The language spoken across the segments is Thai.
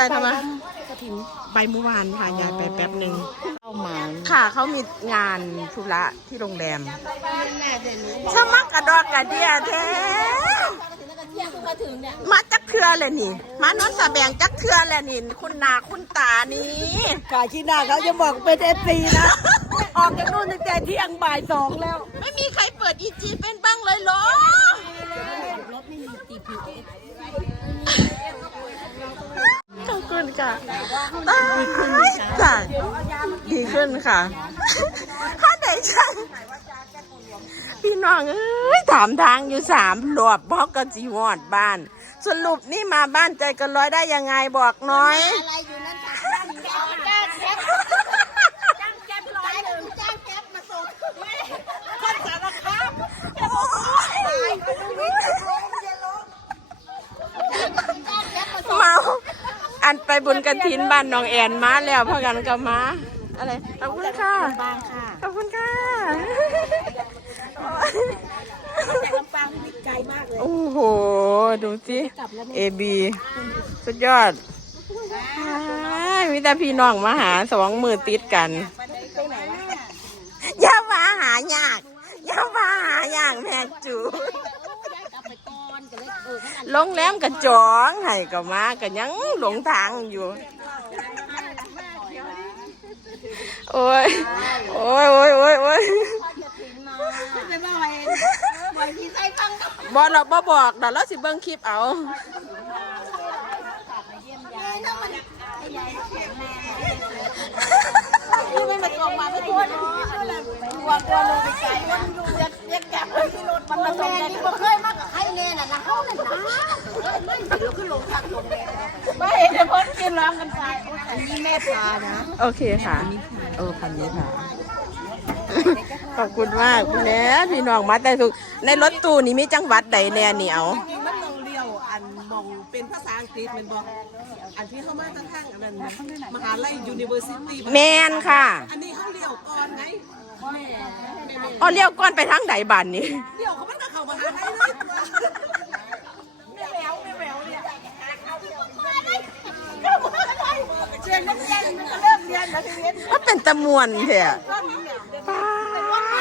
ยายทำไมไปเมื่อวานค่ะยายไปแป๊บหนึ่งเข้ามาค่ะเขามีงานธุระที่โรงแรมสมักกระดอกกระเดียแท้มาจักเทือเลยนี่ มานอนสะแบงจักเทือเลยนี่ คุณนาคุณตานี่กาชินาเขาจะบอกเป็นเอฟซีนะ ออกจากนู่นตั้งแต่เที่ยงบ่ายสองแล้ว ไม่มีใครเปิดอีจีเป็นบ้างเลยเหรอขอบคุณ ค่ะตายจ้ะดีขึ้นค่ะข้าไหนใช่พี่น้องเอ้ยถามทางอยู่สามหลวบบอกก็จีวอดบ้าน สรุปนี่มาบ้านใจกันร้อยได้ยังไงบอกน้อย อะไรอยู่นั่นจ้างแก๊ปจ้างแก๊ปจ้างแก๊ปร้อยหนึ่งจ้างแก๊ปมาส่งไม่คนสารคามตายคนวิ่งจะล้มจะล้มจ้างแก๊ปมาส่ง เมา อันไปบุญกระถินบ้านน้องแอนมาแล้วพากันกับมาอะไรขอบคุณค่ะบางค่ะขอบคุณค่ะจากลำปางนี่ไกลมากเลยโอ้โหดูสิเอบีสุดยอดอ้ายมีแต่พี่น้องมาหาสองมือติดกันไปไหนวะอย่ามาหายากอย่ามาหายากแม่จู ย้ายกลับไปก่อนก็เลย เออขนาดโรงแรมกระจองให้ก็มาก็ยังหลงทางอยู่ โอ้ย โอ้ยโอ้ยโอ้ยโอ้ยไปบ่อยบ่อยพี่ใส่ฟังก็บอเราบ่บอกเดี๋ยวเราสิเบิ่งคลิปเอาคือไม่มาส่งมาไม่ควรกลัวกลัวเลยไปไกลมันอยู่เรียกเรียกแก๊ปที่รถมันมาส่งนี่บ่เคยมากับใครแน่น่ะนะเขาน่ะนะไม่ เห็นเราขึ้นลงทางลงไม่เห็นเพิ่นกินร้องกันไปอันนี้แม่พานะโอเคค่ะเออพันนี้ค่ะ ขอบคุณมากคุณแม่พี่น้องมาแต่สุกในรถตู้นี่มีจังหวัดใดแน่เหนียวจริงๆมันต้องเลี้ยวอันมองเป็นภาษาอังกฤษแมันบอกอันที่เข้ามาข้างๆอันนั้นมหาลัย University แมนค่ะ อันนี้เขาเลี้ยวก่อนไงอ๋อเลี้ยวก่อนไปทางไหนบ้านนี้เลี้ยวเขามันก็เข้ามหาลัยเลย เรียนนักเรียนมันก็เริ่มเรียนแล้วทีนี้ ก็ เป็นตะมวนเถอะป๊า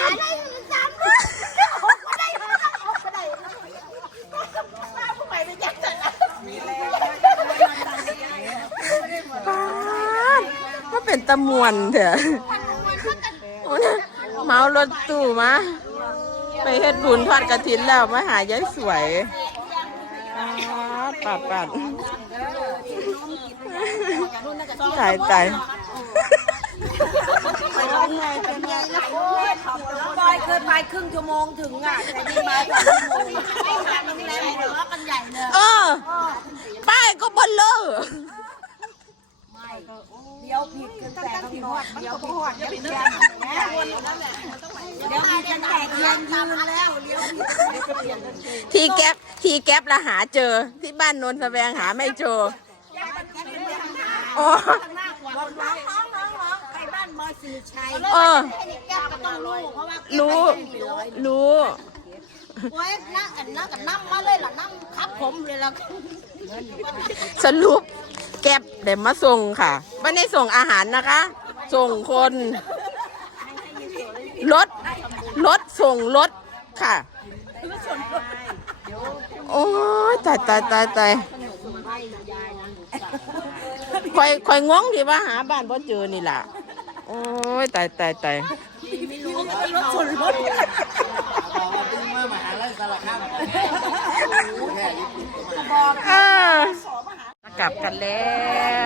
ดอะไรมันจำก็ได้ก็ได้ผู้ใหม่ไปแจ้งจังป๊าเป็นตะมวนเถอะเมารถตู้มาไปเฮ็ดบุญทอดกระถินแล้วมาหายายสวยป๊าดปัดปัดตายตาย บอยเคยไปครึ่งชั่วโมงถึงอะแต่นี่มาสองชั่วโมงไอ้ทางโรงแรมหัวเราะกันใหญ่เลยเออป้ายก็เบลเลอร์เดี๋ยวผิดกันแต่ต้องหอดเดี๋ยวผิดเดี๋ยวผิดเดี๋ยวผิดเดี๋ยวผิดกันแต่เทียนยืนแล้วเดี๋ยวผิดทีแก๊ปทีแก๊ปละหาเจอที่บ้านนนทแสวงหาไม่เจออ๋อ น้องน้องน้อง ไปบ้านมอสีชัยเออไอ้นี่แก้วก็ต้องรู้เพราะว่ารู้รู้ โอ้ยนั่งกันนั่งกันนั่งมาเลยล่ะนั่งครับ ผมเลยล่ะสรุปแก๊ปเดี๋ยวมาส่งค่ะ ไม่ได้ส่งอาหารนะคะ ส่งคนรถรถส่งรถค่ะ โอ้ยตายตายตายตายคอยคอยงงที่ว่าหาบ้านพ่เจอนี่ล่ะ โอ้ยตายตายตายรถชนรถเออกลับกันแล้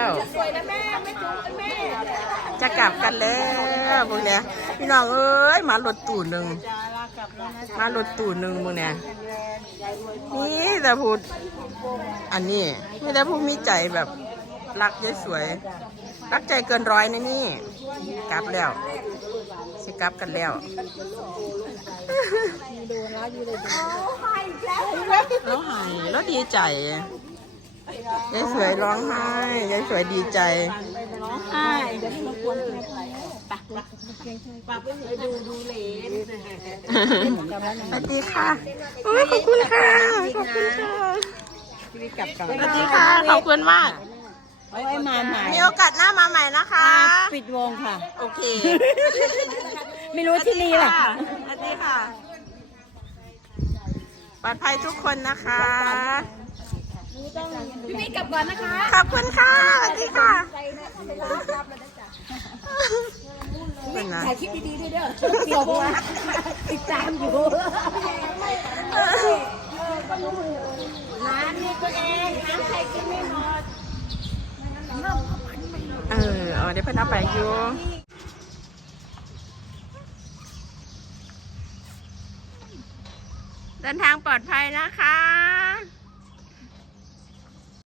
วสวยนะแม่ไม่จุกกันแม่จะกลับกันแล้วพวกเนี้ยพี่น้องเอ้ยมารถตู่หนึ่งมารถตู่หนึ่งพวกเนี้ยนี่แต่พูดอันนี้ไม่ได้พูดมีใจแบบรักยายสวย รักใจเกินร้อยนะนี่ กลับแล้ว สิกลับกันแล้วแล้วหายแล้วดีใจยายสวยร้องไห้ยายสวยดีใจใช่เดี๋ยวมากวนปักปักไปดูดูเลนสวัสดีค่ะอุ๊ยขอบคุณค่ะขอบคุณค่ะสวัสดีค่ะขอบคุณมากเอาไว้ มาใหม่มีโอกาสหน้ามาใหม่นะคะ ปิดวงค่ะ โอเค ไม่รู้ที่นี่แหละสวัสดีค่ะ ปลอดภัยทุกคนนะคะ พี่พี่กลับก่อนนะคะ ขอบคุณค่ะสวัสดีค่ะเป็นไงถ่ายคลิปดีๆด้วยเด้อส่งมาติดตามอยู่ร้านนี้ก็เองน้ำใครกินไม่หมด เออเอาเดี๋ยวเพิ่นเอาไปอยู่เดินทางปลอดภัยนะคะ